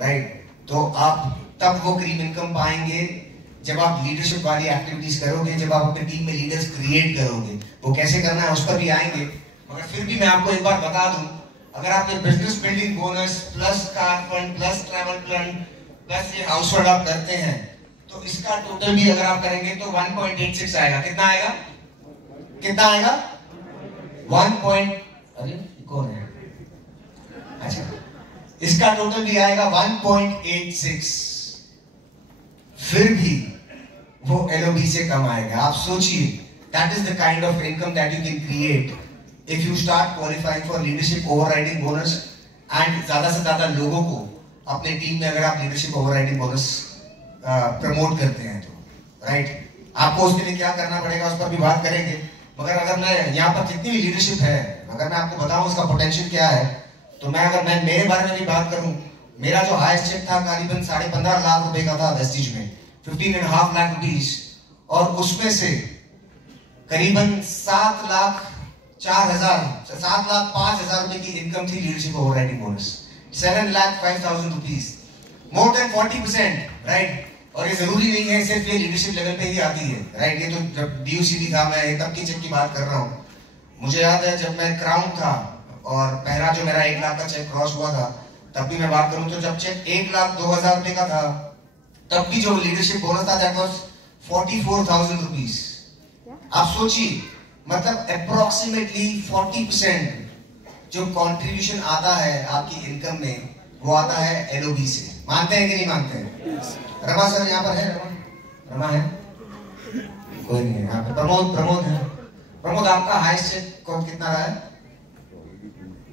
Right? तो आप तब वो क्रीम इनकम पाएंगे जब आप लीडरशिप वाली एक्टिविटीज करोगे, जब आप अपनी टीम में लीडर्स क्रिएट करोगे। वो कैसे करना है उस पर भी आएंगे, मगर फिर भी मैं आपको एक बार बता दूं, अगर आप ये business building bonus plus car fund plus travel fund plus ये हाउस होल्ड आप करते हैं, तो इसका टोटल भी अगर आप करेंगे तो 1.86 आएगा। कितना आएगा? कितना आएगा? 1. अरे कौन है? अच्छा, इसका टोटल भी आएगा 1.86। फिर भी वो LOB से कम आएगा। आप सोचिए, that is the kind of income that you can create if you start qualifying for leadership overriding bonus. And ज्यादा से ज्यादा लोगों को अपने टीम में अगर आप लीडरशिप ओवरराइडिंग बोनस प्रमोट करते हैं तो, राइट? आपको उसके लिए क्या करना पड़ेगा उस पर भी बात करेंगे, मगर अगर मैं यहाँ पर जितनी भी लीडरशिप है, अगर मैं आपको बताऊं उसका पोटेंशियल क्या है, तो अगर मैं मेरे बारे में भी बात करूं, मेरा जो हाईएस्ट चेक था करीबन 15.5 लाख रुपए का था वेस्टिज में, 15.5 लाख रुपीज, और उसमें से करीबन 7,05,000 रुपए की इनकम थी leadership overriding bonus, 7,05,000 rupees, more than 40%, right? और ये जरूरी नहीं है सिर्फ ये लीडरशिप लेवल पे ही आती है, राइट? ये तो जब DUCD था, मैं तब की चेक की बात कर रहा हूँ। मुझे याद है जब मैं क्राउन था और पहला जो मेरा 1 लाख का चेक क्रॉस हुआ था, तब भी मैं बात करूं तो जब चेक 1,02,000 रुपए का था, तब भी जो लीडरशिप बोनस था दैट वाज 44,000 रुपीज। आप सोचिए, मतलब अप्रोक्सीमेटली 40% जो कंट्रीब्यूशन आता है आपकी इनकम में, वो आता है LOB से। मानते हैं कि नहीं मानते हैं? रमा सर यहाँ पर है? रमा है? कोई नहीं है यहाँ पे। प्रमोद है। प्रमोद, आपका हाईएस्ट चेक कितना रहा है?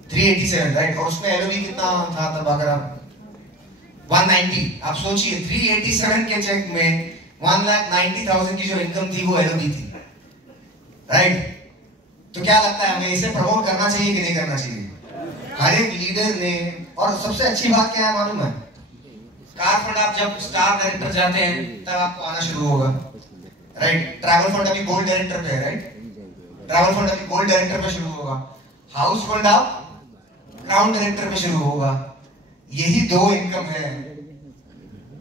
387, राइट? और उसमें LOB कितना था तब? अगर आप 190, आप सोचिए 387 के चेक में 1,90,000 की जो इनकम थी वो LOB थी, राइट? तो क्या लगता है हमें इसे प्रमोट करना चाहिए कि नहीं करना चाहिए? हर एक लीडर ने, और सबसे अच्छी बात क्या है मालूम है? कार फंड आप जब स्टार डायरेक्टर जाते हैं तब आपको आना शुरू होगा, राइट? ट्रैवल फंड अभी गोल्ड डायरेक्टर पे है, राइट? ट्रैवल फंड अभी गोल्ड डायरेक्टर पे शुरू होगा। हाउस फंड आप क्राउन डायरेक्टर पे शुरू होगा। यही 2 इनकम है।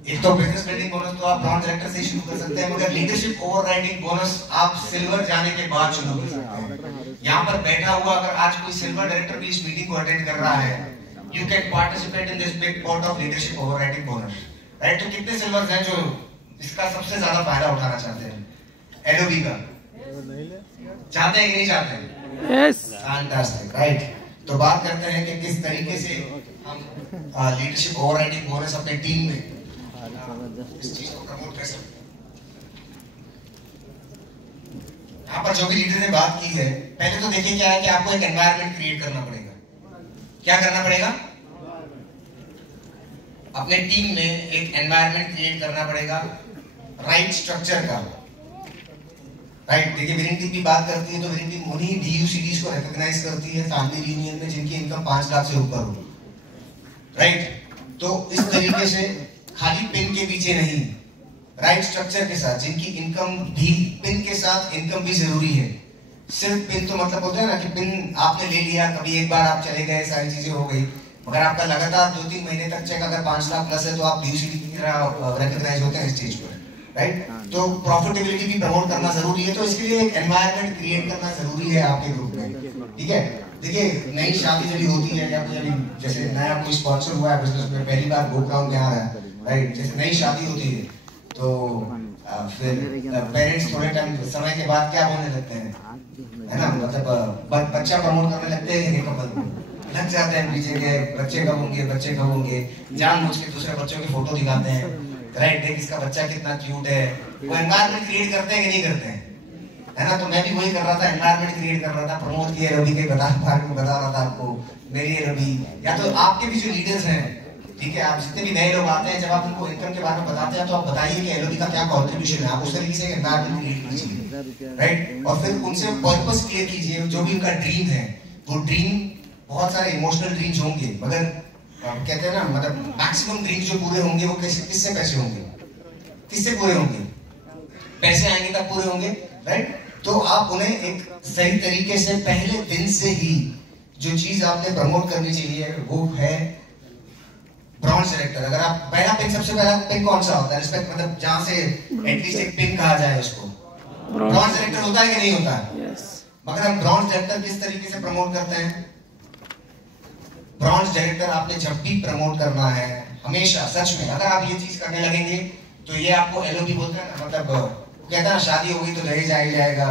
एक तो बिजनेस बिल्डिंग बोनस तो आप ब्रॉन्ज डायरेक्टर से शुरू कर सकते हैं, मगर लीडरशिप ओवरराइडिंग बोनस आप सिल्वर जाने के बाद शुरू कर सकते हैं। यहाँ पर बैठा हुआ अगर आज कोई सिल्वर डायरेक्टर भी इस मीटिंग को अटेंड कर रहा है, you can participate in this big pot of leadership overriding bonus, right? तो कितने सिल्वर हैं जो इसका सबसे ज्यादा फायदा उठाना चाहते हैं? LOB का चाहते हैं कि नहीं चाहते हैं? Yes, fantastic, right? तो बात करते हैं कि किस तरीके से हम लीडरशिप ओवरराइडिंग बोनस अपने टीम में इस चीज को प्रमोट कर सकते हैं। यहाँ पर जो भी लीडर ने बात की है, पहले तो देखिए क्या है कि आपको एक एनवायरनमेंट क्रिएट करना पड़ेगा। क्या करना पड़ेगा? अपने टीम में एक एनवायरनमेंट क्रिएट करना पड़ेगा, राइट स्ट्रक्चर का, राइट? देखिए विनिंग टीम की बात करती है तो विनिंग टीम उन्हीं DUCDs को रिकॉग्नाइज करती है फैमिली यूनियन में जिनकी इनकम 5 लाख से ऊपर हो, राइट? तो इस तरीके से खाली पिन के पीछे नहीं, राइट स्ट्रक्चर के साथ, जिनकी इनकम भी, पिन के साथ इनकम भी जरूरी है। सिर्फ पिन तो मतलब होता है ना कि पिन आपने ले लिया, कभी एक बार आप चले गए, सारी चीजें हो गई, मगर आपका लगातार 2-3 महीने तक चेक अगर 5 लाख प्लस है तो आप DUCD की तरह रिकॉग्नाइज होते हैं स्टेज पर, राइट? तो प्रॉफिटेबिलिटी भी प्रमोट करना जरूरी है। तो इसके लिए एक एनवायरनमेंट क्रिएट करना जरूरी है आपके ग्रुप में, ठीक है? देखिए नई शादी जब होती है या कोई अभी जैसे नया कोई स्पॉन्सर हुआ है बिजनेस में, पहली बार गोक्राउन में आ रहा है, राइट? जैसे नई शादी होती है तो फिर पेरेंट्स थोड़े टाइम समय के बाद क्या बोलने लगते हैं, है ना? मतलब बच्चा प्रमोट करने लगते हैं, कपल लग जाते हैं पीछे के, बच्चे कब होंगे, जानबूझ के दूसरे बच्चों की फोटो दिखाते हैं, राइट? देख इसका बच्चा कितना क्यूट है। वो एनवायरनमेंट क्रिएट करते हैं कि नहीं करते हैं, है ना? तो मैं भी वही कर रहा था, एनवायरनमेंट क्रिएट कर रहा था। प्रमोद की LOB के बता रहा था आपको, मेरी LOB, या तो आपके भी जो लीडर्स हैं, ठीक है, आप जितने भी नए लोग आते हैं, जब आप उनको इनकम के बारे में बताते हैं तो आप बताइए कि LOB का क्या कंट्रीब्यूशन है। आप उस तरीके से एनवायरनमेंट क्रिएट कीजिए, राइट? और फिर उनसे पर्पस क्लियर कीजिए, जो भी उनका ड्रीम है। वो ड्रीम, बहुत सारे इमोशनल ड्रीम्स होंगे, मगर कहते हैं ना, मतलब मैक्सिमम ड्रीम्स जो पूरे होंगे वो किससे पैसे होंगे, किससे पूरे होंगे? पैसे आएंगे तब पूरे होंगे, राइट? तो आप उन्हें एक सही तरीके से पहले दिन से ही जो चीज आपने प्रमोट करनी चाहिए वो है ब्रॉन्ज डायरेक्टर, अगर आप पहला पिन, सबसे पहला पिन कौन सा होता है? रिस्पेक्ट, मतलब जहां से एटलीस्ट एक पिन कहा जाए उसको, ब्रॉन्ज डायरेक्टर होता है कि नहीं होता है? मगर हम ब्रॉन्ज डायरेक्टर किस तरीके से प्रमोट करते हैं? ब्रॉन्ज डायरेक्टर आपने जब भी प्रमोट करना है, हमेशा, सच में अगर आप ये चीज करने लगेंगे तो ये आपको एलओपी बोलते हैं ना, मतलब कहता है ना शादी होगी तो दहेज आ ही जाएगा,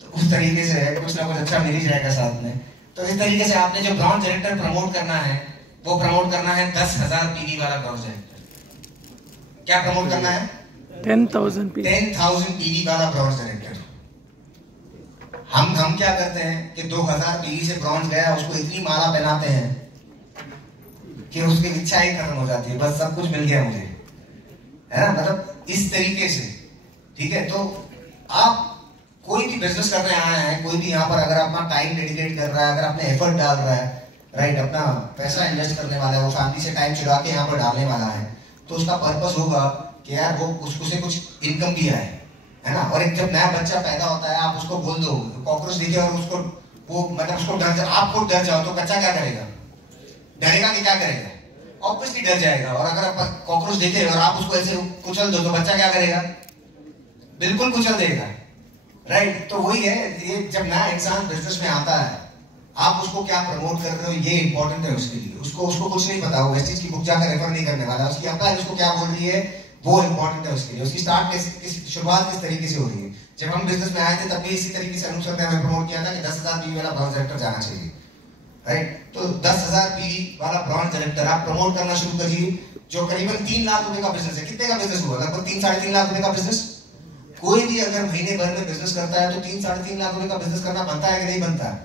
तो उस तरीके से कुछ ना कुछ अच्छा मिल ही जाएगा साथ में। तो इस तरीके से आपने जो ब्रॉन्ज डायरेक्टर प्रमोट करना है, वो प्रमोट करना है 10,000 पीवी वाला ब्रॉन्ज डायरेक्टर। क्या प्रमोट करना है? 10,000 पीवी वाला ब्रॉन्ज डायरेक्टर। हम क्या करते हैं कि 2,000 पीवी से ब्रॉन्ज गया, उसको इतनी माला पहनाते हैं कि उसकी इच्छा ही खत्म हो जाती है, बस सब कुछ मिल गया मुझे, है ना, मतलब इस तरीके से। ठीक है, तो आप कोई भी बिजनेस करने आए हैं, कोई भी यहाँ पर अगर अपना टाइम डेडिकेट कर रहा है, अगर अपने एफर्ट डाल रहा है, राइट, अपना पैसा इन्वेस्ट करने वाला है, वो फैमिली से टाइम चुरा के यहाँ पर डालने वाला है, तो उसका पर्पस होगा कि यार वो उसको से कुछ इनकम भी आए, है ना। और एक जब नया बच्चा पैदा होता है, आप उसको बोल दो कॉकरोच देखे और उसको वो मतलब उसको डर, आप खुद डर जाओ तो बच्चा क्या करेगा? डरेगा कि क्या करेगा? ऑब्वियसली डर जाएगा। और अगर आप कॉकरोच देखे और आप उसको ऐसे कुचल दो तो बच्चा क्या करेगा? बिल्कुल कुचल देगा, राइट। तो वही है, ये जब नया इंसान बिजनेस में आता है, आप उसको क्या प्रमोट कर रहे हो ये इंपॉर्टेंट है उसके लिए। उसको कुछ नहीं पता, वो वेस्टेज की बुक जाकर रेफर नहीं करने वाला, उसकी अप्लाई उसको क्या बोल रही है वो इंपॉर्टेंट है उसके लिए। उसकी शुरुआत किस तरीके से हो रही है। जब हम बिजनेस में आए थे तब भी इसी तरीके से अनुसर ने हमें प्रमोट किया था कि 10,000 पीवी वाला ब्रॉन्ज डायरेक्टर जाना चाहिए, राइट। तो 10,000 पीवी वाला ब्रॉन्ज डायरेक्टर आप प्रमोट करना शुरू करिए, जो करीबन 3 लाख रुपए का बिजनेस है। कितने का बिजनेस हुआ? लगभग 3-3.5 लाख रुपए का बिजनेस। कोई भी अगर महीने भर में बिजनेस करता है तो 3-3.5 लाख रुपए का बिजनेस करना बनता है कि नहीं बनता है?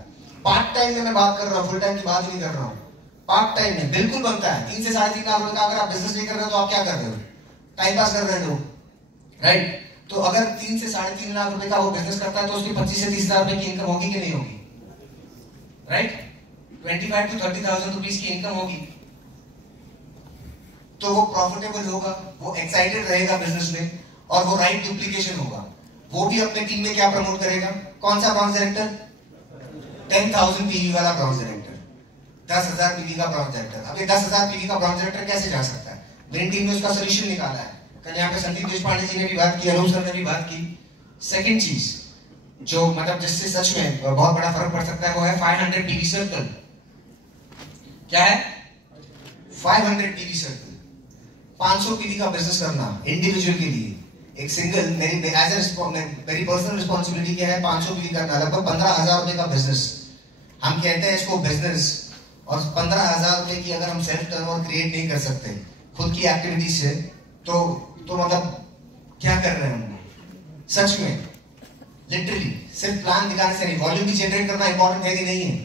पार्ट टाइम में मैं बात कर रहा हूँ, फुल टाइम की बात नहीं कर रहा हूँ। पार्ट टाइम में बिल्कुल बनता है। 3 से 3.5 लाख रुपए का अगर आप बिजनेस नहीं कर रहे हो तो आप क्या कर रहे हो? टाइम पास कर रहे हो, राइट। तो अगर 3 से 3.5 लाख रुपए का वो बिजनेस करता है तो उसकी 25 से 30 हजार रुपए की इनकम होगी कि नहीं होगी, राइट। 25 to 30,000 रुपीज की इनकम होगी। तो वो प्रॉफिटेबल होगा, वो एक्साइटेड रहेगा बिजनेस में, और वो राइट डुप्लीकेशन होगा। वो भी अपने टीम में क्या प्रमोट करेगा? कौन सा ब्रॉन्ज डायरेक्टर? 10,000 पीवी वाला ब्रॉन्ज डायरेक्टर, 10,000 पीवी का ब्रॉन्ज डायरेक्टर। अब ये 10,000 पीवी का ब्रॉन्ज डायरेक्टर कैसे जा सकता है? मेरी टीम ने उसका सोल्यूशन निकाला है। कल यहाँ पे संदीप देशपांडे जी ने भी बात की, अनूप सर ने भी बात की। सेकंड चीज जो मतलब जिससे सच में बहुत बड़ा फर्क पड़ सकता है वो है 500 पीवी सर्कल। क्या है? 500 पीवी सर्कल। 500 पीवी का बिजनेस करना इंडिविजुअल के लिए, एक सिंगल, मेरी पर्सनल रिस्पॉन्सिबिलिटी क्या है? 500 पीवी करना, लगभग 15,000 रुपए का बिजनेस। हम कहते हैं इसको बिजनेस, और 15,000 रुपए की अगर हम सेल्फ टर्नओवर क्रिएट नहीं कर सकते खुद की एक्टिविटी से, तो मतलब क्या कर रहे हैं हम? सच में लिटरली सिर्फ प्लान दिखाने से नहीं, वॉल्यूम भी जनरेट करना इंपॉर्टेंट है कि नहीं है,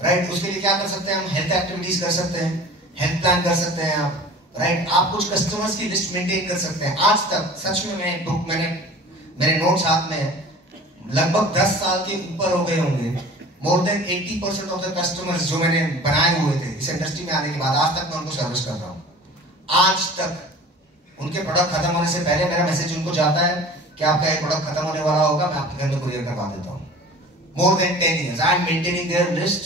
राइट। उसके लिए क्या कर सकते हैं हम? हेल्थ एक्टिविटीज कर सकते हैं, हेल्थ प्लान कर सकते हैं आप, राइट। आप कुछ कस्टमर्स की लिस्ट मेंटेन कर सकते हैं। आज तक सच में मेरे नोट्स हाथ में है, लगभग 10 साल के ऊपर हो गए होंगे, more than 80% of the customers जो मैंने बनाए हुए थे इस इंडस्ट्री में आने के बाद, आज तक मैं उनको सर्विस कर रहा हूँ। आज तक उनके प्रोडक्ट खत्म होने से पहले मेरा मैसेज उनको जाता है कि आपका ये प्रोडक्ट खत्म होने वाला होगा, मैं आपके घर में कुरियर करवा देता हूँ। More than 10 years I am maintaining their list,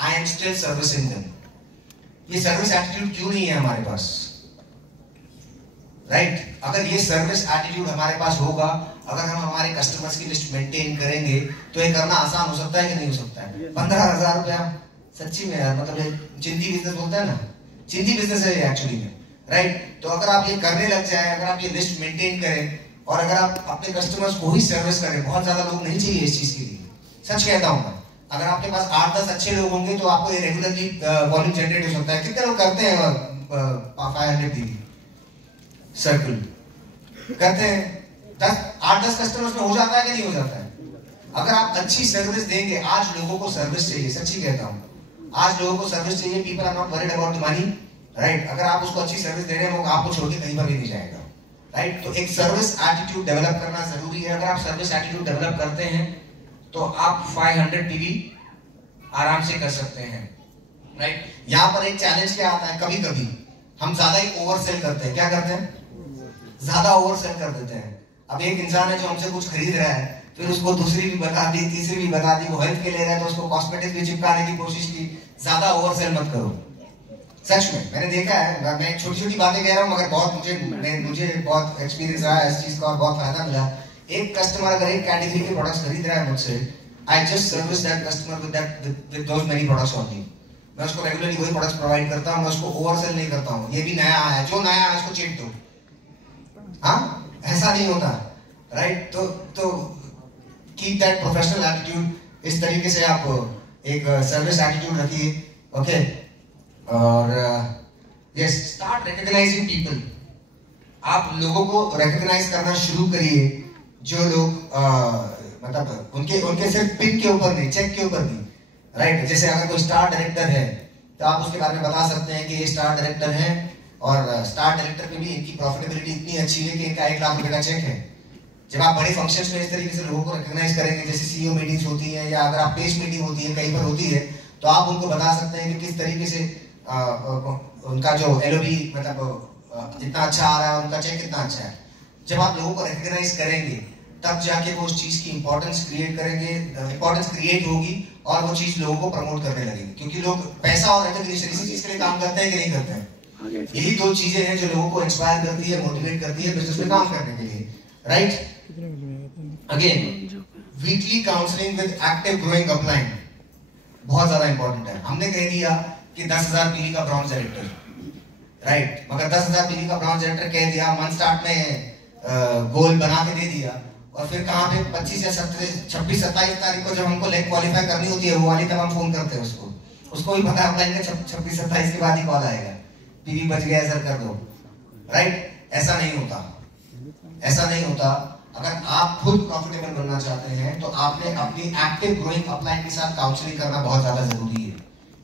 I am still servicing them. ये सर्विस एटीट्यूड क्यों नहीं है हमारे पास, राइट। अगर ये सर्विस एटीट्यूड हमारे पास होगा, अगर हम हमारे कस्टमर्स की लिस्ट मेंटेन करेंगे, तो ये करना आसान हो सकता है कि नहीं हो सकता है? 15,000 रुपया सच्ची में यार, मतलब चिंदी बिजनेस बोलता है ना, चिंदी बिजनेस है ये एक्चुअली में, राइट। तो अगर आप ये करने लग जाए, अगर आप ये लिस्ट मेंटेन करें, और अगर आप अपने कस्टमर्स को ही सर्विस करें, बहुत ज्यादा लोग नहीं चाहिए इस चीज के लिए, सच कहता हूँ मैं। अगर आपके पास 8-10 अच्छे लोग होंगे तो आपको ये रेगुलरली वॉल्यूम जनरेट हो सकता है। कितने लोग करते हैं 500 पीवी सर्कल करते हैं? 8-10 कस्टमर्स में हो जाता है कि नहीं हो जाता है? अगर आप अच्छी सर्विस देंगे, आज लोगों को सर्विस चाहिए, सच्ची कहता हूँ, आज लोगों को सर्विस चाहिए। People are not worried about the money, right. अगर आप उसको अच्छी सर्विस दे रहे हैं, वो आपको छोड़ के कहीं पर भी नहीं जाएगा, राइट। तो एक सर्विस एटीट्यूड डेवलप करना जरूरी है। अगर आप सर्विस एटीट्यूड डेवलप करते हैं तो आप 500 पीवी आराम से कर सकते हैं, राइट। यहाँ पर एक चैलेंज क्या आता है, कभी कभी हम ज्यादा ही ओवरसेल करते हैं। क्या करते हैं? ज्यादा ओवरसेल कर देते हैं। अब एक इंसान है जो हमसे कुछ खरीद रहा है, फिर उसको दूसरी भी बता दी, तीसरी भी बता दी, वो हेल्थ के ले रहा है तो उसको कॉस्मेटिक्स भी चिपकाने की कोशिश की। ज्यादा ओवरसेल मत करो, सच में मैंने देखा है, मैं छोटी छोटी बातें कह रहा हूँ मगर बहुत मुझे बहुत एक्सपीरियंस रहा है इस चीज का और बहुत फायदा मिला। एक कस्टमर अगर एक कैटेगरी के प्रोडक्ट्स खरीद रहा है मुझसे, I just service that customer with those many products only. मैं उसको रेगुलरली वही प्रोडक्ट्स प्रोवाइड करता हूँ, मैं उसको ओवरसेल नहीं करता हूँ। ये भी नया आया है, जो नया है उसको चेक दो, हाँ ऐसा नहीं होता, राइट? तो कीप दैट प्रोफेशनल एटीट्यूड, इस तरीके से आप एक सर्विस एटीट्यूड रखिए, ओके? और यस, स्टार्ट रिकॉग्नाइजिंग पीपल। आप लोगों को रिकॉग्नाइज करना शुरू करिए, जो लोग मतलब उनके सिर्फ पिन के ऊपर नहीं, चेक के ऊपर नहीं, राइट? जैसे अगर कोई स्टार डायरेक्टर है तो आप उसके बारे में बता सकते हैं कि ये स्टार डायरेक्टर है और स्टार डायरेक्टर पे भी इनकी प्रॉफिटेबिलिटी इतनी अच्छी है कि इनका 1 लाख रुपए का चेक है। जब आप बड़े फंक्शंस में इस तरीके से लोगों को रिकॉग्नाइज करेंगे, जैसे सीईओ मीटिंग्स होती है या अगर आप पेश मीटिंग होती है कहीं पर होती है, तो आप उनको बता सकते हैं कि किस तरीके से उनका जो एलओबी मतलब इतना अच्छा आ रहा है, उनका चेक कितना अच्छा है। जब आप लोगों को रिकॉग्नाइज करेंगे तब जाके वो उस चीज की इंपॉर्टेंस क्रिएट करेंगे, इंपॉर्टेंस क्रिएट होगी और वो चीज लोगों को प्रमोट करने लगेगी। क्योंकि लोग पैसा और रिकॉग्निशन इसी चीज के लिए काम करते हैं कि नहीं करते हैं? यही 2 चीजें हैं जो लोगों को इंस्पायर करती है, मोटिवेट करती है बिजनेस में काम करने के लिए, right? Again, weekly counselling with active growing upline बहुत ज्यादा इंपॉर्टेंट है। हमने कह दिया कि 10,000 पीवी का ब्रॉन्ज डायरेक्टर, राइट? मगर 10,000 पीवी का ब्रॉन्ज डायरेक्टर कह दिया, मंथ स्टार्ट में गोल बना के दे दिया, और फिर कहाँ पे 25 या 26, 27 तारीख को जब हमको लेग क्वालिफाई करनी होती है वो वाली, तब हम फोन करते हैं उसको भी पता है अपलाइन का 26, 27 के बाद ही कॉल आएगा, पीवी बच गया सर कर दो, राइट? ऐसा नहीं होता, ऐसा नहीं होता। अगर आप खुद प्रॉफिटेबल बनना चाहते हैं तो आपने अपनी एक्टिव ग्रोइंग अपलाइन के साथ काउंसलिंग करना बहुत ज्यादा जरूरी है।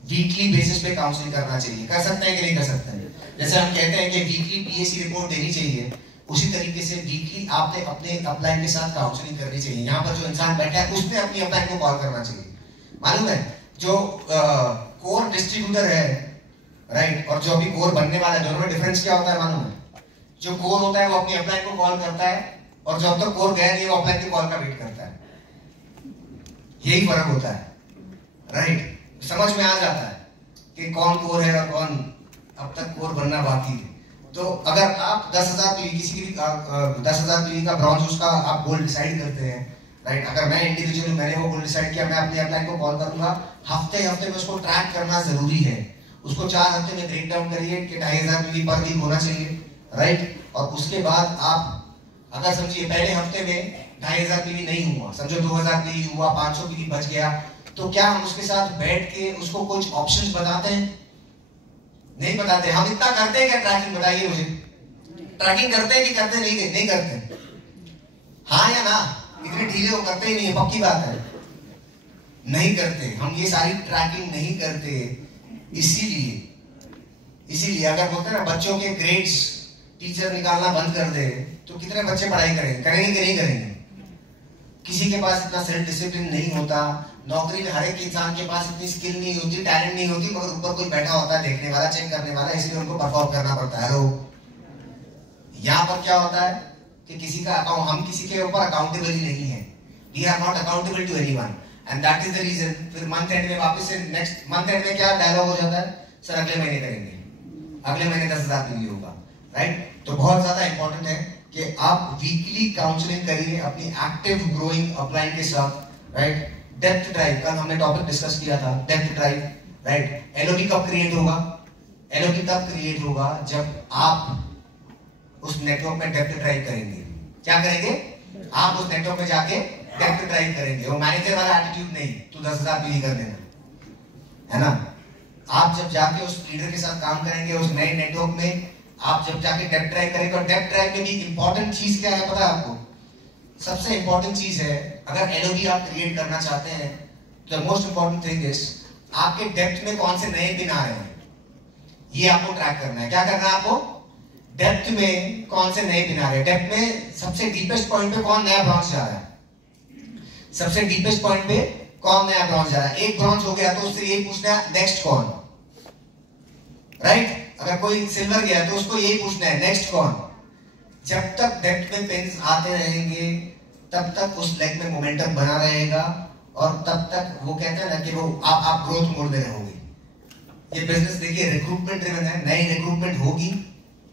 वीकली बेसिस पे काउंसलिंग करना चाहिए। कर सकते हैं कि नहीं कर सकते हैं? जैसे हम कहते हैं कि वीकली पीएसी रिपोर्ट देनी चाहिए, उसी तरीके से वीकली आपने अपने अपलाइन के साथ काउंसलिंग करनी चाहिए। यहाँ पर जो इंसान बैठा है उसने अपनी अपलाइन को कॉल करना चाहिए। मालूम है, जो कोर डिस्ट्रीब्यूटर है, राइट, और जो अभी कोर बनने वाला है, दोनों में डिफरेंस क्या होता है मालूम है? जो कोर होता है वो अपनी अपलाइन को कॉल करता है, और जो अब तक कोर गया नहीं वो अपलाइन की कॉल का वेट करता है। यही फर्क होता है, राइट? समझ में आ जाता है कि कौन कोर है और कौन अब तक कोर बनना बाकी है। तो अगर आप 10,000 पीवी किसी की 10,000 पीवी का ब्रॉन्ज उसका आप गोल डिसाइड करते हैं, राइट? अगर मैं इंडिविजुअली मैंने वो गोल डिसाइड किया, मैं अपनी अपलाइन को कॉल करूंगा, हफ्ते हफ्ते में उसको ट्रैक करना जरूरी है। उसको 4 हफ्ते में ब्रेक डाउन करिए कि 2,500 पीवी पर वीक होना चाहिए, राइट? और उसके बाद आप अगर समझिए पहले हफ्ते में 2,500 पीवी नहीं हुआ, समझो 2,000 पीवी हुआ, 500 पीवी बच गया, तो क्या हम उसके साथ बैठ के उसको कुछ ऑप्शंस बताते हैं? नहीं बताते। हम इतना करते हैं क्या ट्रैकिंग? बताइए मुझे, ट्रैकिंग करते हैं कि करते नहीं करते? हाँ या ना? इतने ढीले हो करते ही नहीं है, पक्की बात है, नहीं करते। हम ये सारी ट्रैकिंग नहीं करते, इसीलिए अगर बोलते हैं ना बच्चों के ग्रेड्स टीचर निकालना बंद कर दे तो कितने बच्चे पढ़ाई करेंगे कि नहीं करेंगे? किसी के पास इतना सेल्फ डिसिप्लिन नहीं होता। नौकरी में हर एक इंसान के पास इतनी स्किल नहीं होती, टैलेंट नहीं होती, मगर ऊपर कोई बैठा होता है देखने वाला, चेक करने वाला, इसलिए उनको परफॉर्म करना पड़ता है। यहाँ पर क्या होता है कि किसी का अकाउंट, हम किसी के ऊपर अकाउंटेबल ही नहीं है। We are not accountable to anyone, and that is the reason. फिर मंथ एंड में वापस से नेक्स्ट मंथ एंड में क्या डायलॉग हो जाता है? सर अगले महीने करेंगे, अगले महीने 10,000 पीवी होगा, राइट? तो बहुत ज्यादा इंपॉर्टेंट है कि आप वीकली काउंसलिंग करिए अपनी एक्टिव ग्रोइंग अपलाइन के साथ, राइट? डेप्थ ड्राइव, कल हमने टॉपिक डिस्कस किया था, डेप्थ ड्राइव, राइट? एलओबी कब क्रिएट होगा? एलओबी तब क्रिएट होगा जब आप उस नेटवर्क में डेप्थ ड्राइव करेंगे। क्या करेंगे? आप उस नेटवर्क में जाके डेप्थ ड्राइव करेंगे। वो मैनेजर वाला एटीट्यूड नहीं, तू 10,000 पीवी कर देना, है ना? आप जब जाके उस लीडर के साथ काम करेंगे उस नए नेटवर्क में, आप जब जाके डेप्थ ड्राइव करेंगे, और डेप्थ ड्राइव में भी इंपॉर्टेंट चीज क्या है पता है आपको? सबसे इंपॉर्टेंट चीज है, अगर एलओबी आप क्रिएट करना चाहते हैं तो मोस्ट इंपॉर्टेंट थिंग इज आपके डेप्थ में कौन से नए पिन आ रहे हैं, ये आपको ट्रैक करना है। क्या करना है आपको? डेप्थ में कौन से नए पिन आ रहे हैं। डेप्थ में सबसे डीपेस्ट पॉइंट पे कौन नया ब्रॉन्ज जा रहा है, सबसे डीपेस्ट पॉइंट पे कौन नया ब्रॉन्ज जा रहा है। एक ब्रॉन्ज हो गया तो उससे ये पूछना है नेक्स्ट कौन, राइट? अगर कोई सिल्वर गया तो उसको यही पूछना है नेक्स्ट कौन। जब तक डेप्थ में पिन्स आते रहेंगे तब तक उस लेग में मोमेंटम बना रहेगा, और तब तक वो कहते हैं ना कि वो आप ग्रोथ मोड में रहोगे। ये बिजनेस देखिए रिक्रूटमेंट ड्रिवन है, नई रिक्रूटमेंट होगी,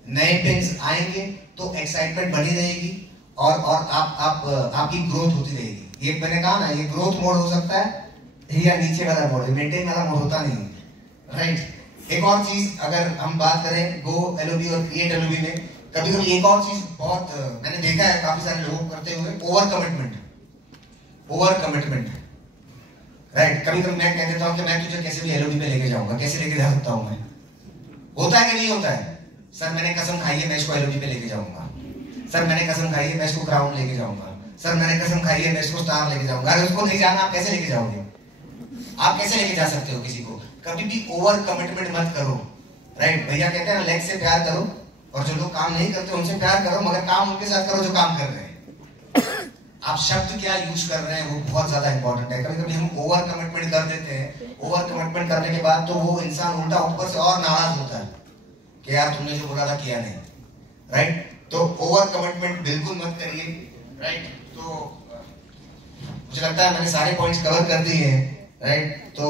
नए पिन्स आएंगे तो एक्साइटमेंट बनी रहेगी और आपकी ग्रोथ होती रहेगी। ये मैंने कहा ना, ये ग्रोथ मोड हो सकता है या नीचे वाला मोड, मेंटेन वाला मोड होता नहीं, राइट। एक और चीज अगर हम बात करें गो एलओबी और क्रिएट एलओबी में, कभी कभी एक और चीज बहुत मैंने देखा है काफी सारे लोगों को करते हुए, ओवर कमिटमेंट, राइट। कभी कभी मैं कह देता हूं कि मैं तुझे कैसे भी एलओबी पे लेके जाऊंगा, कैसे लेके जा सकता हूं मैं, होता है कि नहीं होता है? सर मैंने कसम खाई है मैं इसको एलओबी पे लेके जाऊंगा, सर मैंने कसम खाई है मैं इसको क्राउन लेके जाऊंगा, सर मैंने कसम खाई है मैं इसको स्टार लेके जाऊंगा। अगर उसको नहीं जाना आप कैसे लेके जाओगे? आप कैसे लेके जा सकते हो किसी को? कभी भी ओवर कमिटमेंट मत करो, राइट। भैया कहते हैं ना, लेग से प्यार करो और जो लोग काम नहीं करते उनसे प्यार करो, मगर काम उनके साथ करो जो काम कर रहे हैं। आप शब्द क्या यूज कर रहे हैं वो बहुत ज्यादा इंपॉर्टेंट है। कभी कभी हम ओवर कमिटमेंट कर देते हैं, ओवर कमिटमेंट करने के बाद तो वो इंसान उल्टा ऊपर से और नाराज होता है कि यार तुमने जो बोला था किया नहीं, राइट। तो ओवर कमिटमेंट बिल्कुल मत करिए, राइट। तो मुझे लगता है मैंने सारे पॉइंट्स कवर कर दिए हैं, राइट। तो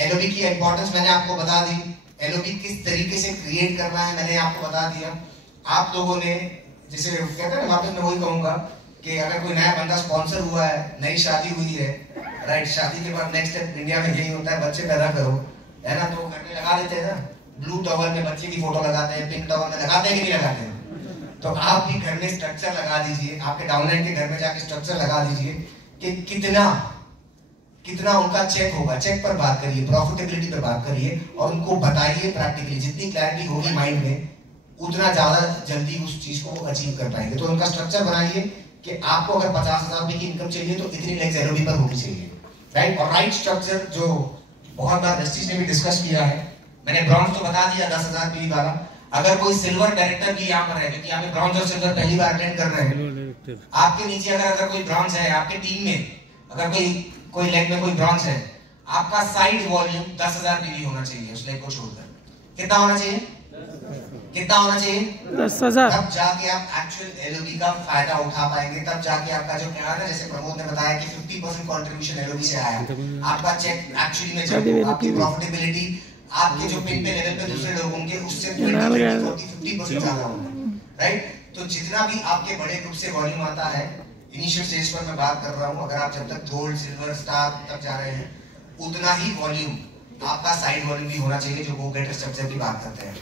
एलओबी की इंपॉर्टेंस मैंने आपको बता दी, एलओबी किस तरीके से क्रिएट करना है मैंने आपको बता दिया। आप लोगों ने जैसे कहते हैं ना, वापस मैं वही कहूंगा कि अगर कोई नया बंदा स्पॉन्सर हुआ है, नई शादी हुई है, राइट, शादी के बाद नेक्स्ट स्टेप इंडिया में यही होता है, बच्चे पैदा करो, है ना। तो घर में लगा देते हैं ना, ब्लू टॉवल में बच्चे की फोटो लगाते हैं, पिंक टॉवल में लगाते हैं कि नहीं लगाते हैं? तो आप भी घर में स्ट्रक्चर लगा दीजिए, आपके डाउनलाइन के घर में जाके स्ट्रक्चर लगा दीजिए कि कितना उनका चेक होगा। चेक पर बात करिए, प्रॉफिटेबिलिटी पर बात करिए और उनको बताइए प्रैक्टिकली। जितनी क्लैरिटी होगी माइंड में उतना ज्यादा जल्दी उस चीज को अचीव कर पाएंगे। तो उनका स्ट्रक्चर बनाइए कि आपको अगर 50,000 रुपए की इनकम चाहिए तो इतनी लेग्स एलओबी पर होनी चाहिए, राइट। और राइट स्ट्रक्चर जो बहुत बार जस्टिस ने भी डिस्कस किया है, मैंने ब्रॉन्ज तो बता दिया 10,000 पीवी वाला। अगर कोई सिल्वर डायरेक्टर भी यहाँ पर है, क्योंकि यहाँ पे ब्रॉन्ज और सिल्वर पहली बार अटेंड कर रहे हैं, आपके नीचे अगर कोई ब्रॉन्ज है आपके टीम में, अगर कोई लेग में कोई ब्रॉन्ज है, आपका साइड वॉल्यूम 10,000 पीवी होना चाहिए उस लेग को छोड़कर। कितना होना चाहिए? कितना होना चाहिए? 10,000। तब जाके आप एक्चुअल एलओबी का फायदा उठा पाएंगे। तब जाके आपका जो क्या है, जैसे प्रमोद ने बताया कि 50% कंट्रीब्यूशन एलओबी से आया, आपका चेक एक्चुअली में जब आपकी प्रॉफिटेबिलिटी आपके जो पिन पे लेवल पे दूसरे लोग होंगे उससे 50% ज्यादा होगा, राइट। तो जितना भी आपके बड़े ग्रुप से वॉल्यूम आता है, इनिशियल स्टेज पर मैं बात कर रहा हूँ, अगर आप जब तक गोल्ड सिल्वर स्टार तक जा रहे हैं, उतना ही वॉल्यूम आपका साइड वॉल्यूम भी होना चाहिए, जो गो गेटर स्ट्रक्चर की बात करते हैं,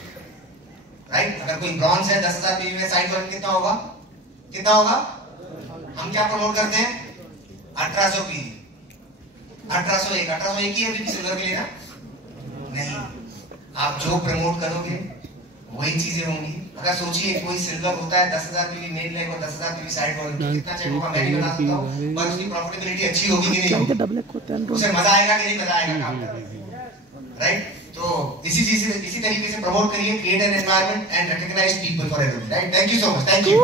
राइट। अगर कोई ब्रॉन्ज है 10,000 पीवी में, साइड वॉल्यूम कितना होगा? कितना होगा? हम क्या प्रमोट करते हैं? 1800 पीवी, 1801 ही है अभी सिल्वर के लिए ना? नहीं, आप जो प्रमोट करोगे वही चीजें होंगी। अगर सोचिए कोई सिल्वर होता है 10,000 पीवी मेन लेग और 10,000 पीवी साइड वॉल्यूम, कितना चेक होगा मैं नहीं बता सकता हूं, पर उसकी प्रॉफिटेबिलिटी अच्छी होगी कि नहीं होगी, उसे मजा आएगा कि नहीं मजा आएगा काम करने में, राइट। तो इसी तरीके से प्रमोट करिए, create an environment and recognise people for everything, right. Thank you so much, thank you.